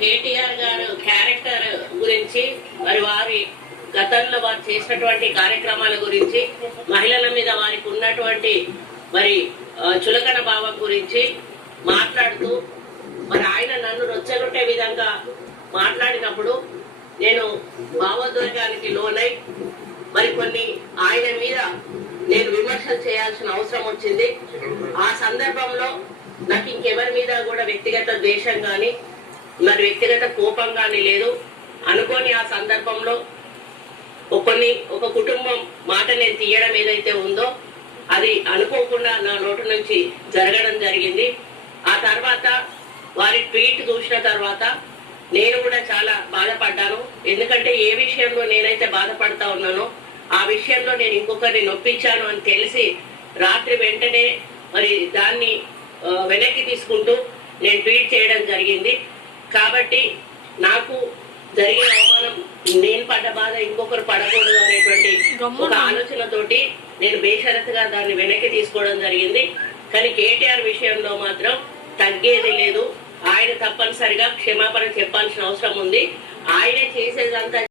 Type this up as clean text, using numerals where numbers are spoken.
కేటీఆర్ గారు క్యారెక్టర్ గురించి మరి వారి గతంలో వారు చేసినటువంటి కార్యక్రమాల గురించి మహిళల మీద వారికి ఉన్నటువంటి మరి చులకన భావం గురించి మాట్లాడుతూ మరి ఆయన నన్ను రొచ్చగొట్టే విధంగా మాట్లాడినప్పుడు నేను భావోద్వేగానికి లోనై మరి కొన్ని ఆయన మీద నేను విమర్శలు చేయాల్సిన అవసరం వచ్చింది. ఆ సందర్భంలో నాకు ఇంకెవరి మీద కూడా వ్యక్తిగత ద్వేషం కానీ మరి వ్యక్తిగత కోపం కానీ లేదు. అనుకోని ఆ సందర్భంలో ఒక కుటుంబం మాట నేను తీయడం ఏదైతే ఉందో అది అనుకోకుండా నా నోటి నుంచి జరగడం జరిగింది. ఆ తర్వాత వారి ట్వీట్ చూసిన తర్వాత నేను కూడా చాలా బాధపడ్డాను. ఎందుకంటే ఏ విషయంలో నేనైతే బాధపడతా ఉన్నానో ఆ విషయంలో నేను ఇంకొకరిని నొప్పించాను అని తెలిసి రాత్రి వెంటనే మరి దాన్ని వెనక్కి తీసుకుంటూ నేను ట్వీట్ చేయడం జరిగింది. కాబట్టి నాకు జరిగిన అవమానం నేను పడ్డ బాధ ఇంకొకరు పడకూడదు అనేటువంటి ఒక ఆలోచనతోటి నేను బేషరతుగా దాన్ని వెనక్కి తీసుకోవడం జరిగింది. కానీ కేటీఆర్ విషయంలో మాత్రం తగ్గేది లేదు. ఆయన తప్పనిసరిగా క్షమాపణ చెప్పాల్సిన అవసరం ఉంది. ఆయనే చేసేదంతా